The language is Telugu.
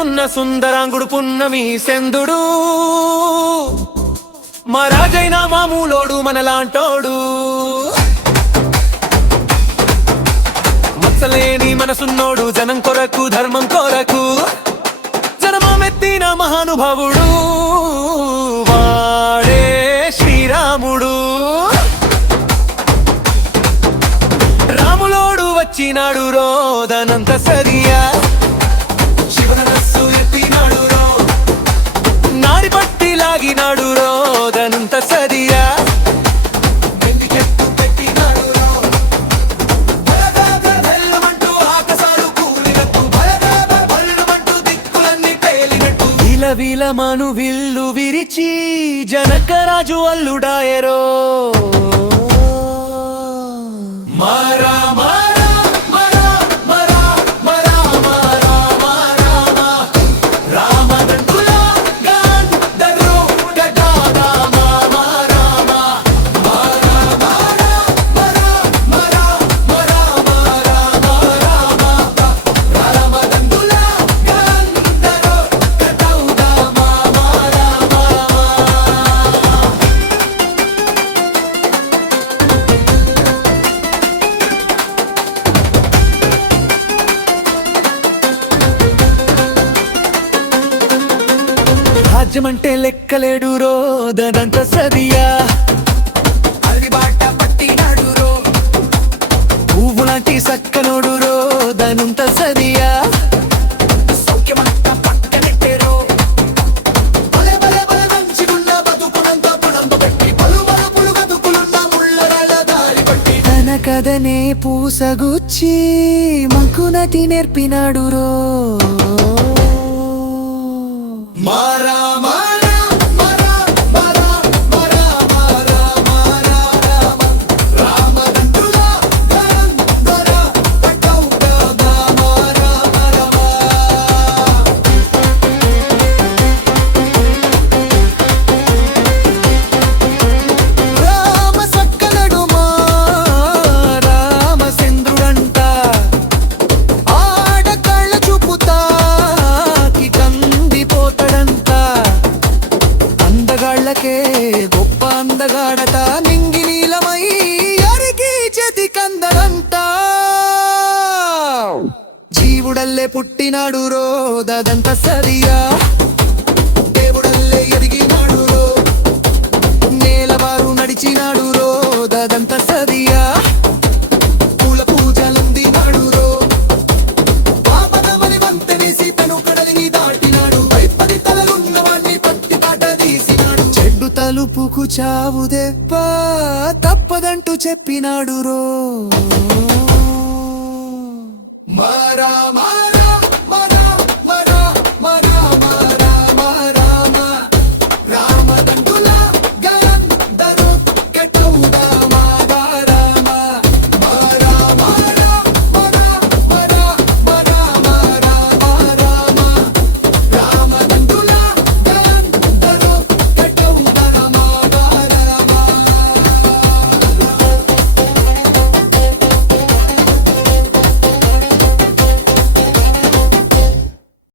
అందమున్న సుందరాంగుడు పున్నమి సెందుడు మా రాజైన మామూలోడు మనలాంటోడు మచ్చలేని మనసున్నోడు జనం కొరకు ధర్మం కొరకు జనమమెత్తిన మహానుభావుడు వాడే శ్రీరాముడు రాములోడు వచ్చినాడు రోదనంత సరియా శివనస్సు ఎత్తినాడు రో నాడి పట్టి లాగినాడు రోదనంత సరియా విలమను విల్లు విరిచి జనకరాజు అల్లుడాయరో మారా మారా మరా మరా మరా మరా మరా రామదండుల గంధర్వ గదాదా మారా మారా మారా మరా మరా మరా మరా రామదండుల గంధర్వ గదాదా రాజ్యమంటే లెక్కలేడు రోదనంత సరియా అది బాట పట్టినాడు రో పువ్వులాంటి సక్కనోడు రోదనంత సరియా సౌఖ్యమంత పక్కనెట్టేరో బలే బలే బలే మంచిగున్న బతుకునంత పుణంత పెట్టి పలు మరుపులు గతుకులున్న ముళ్ళరాళ్ళ దారి పట్టి తన కథనే పూసగుచ్చి మక్కునతి నేర్పినాడు రో మారా మారా మరా మరా మరా మరా మరా రామదండుల గంధర్వ గదాదా మారా రామ సక్కలడు మా రామచంద్రుడంట ఆడకళ్ళ చూపుతా అందగాళ్ళకే గొప్ప అందగాడట నింగి నీలమై అరికి చేతి కందరంట జీవుడల్లే పుట్టినాడు రోదనంత సరియా దేవుడల్లే ఎదిగినాడు రో నేలవారు నడిచినాడు రోదనంత సరియా పూల పూజలందినాడు రో పాపదమని వంతనేసి పెను కడలిని దాటినాడు పైపది తలలున్నవాణ్ణి పత్తి పాట తీసినాడు చెడ్డు తలుపుకు చావు దెబ్బ తప్పదంటూ చెప్పినాడు రో మారా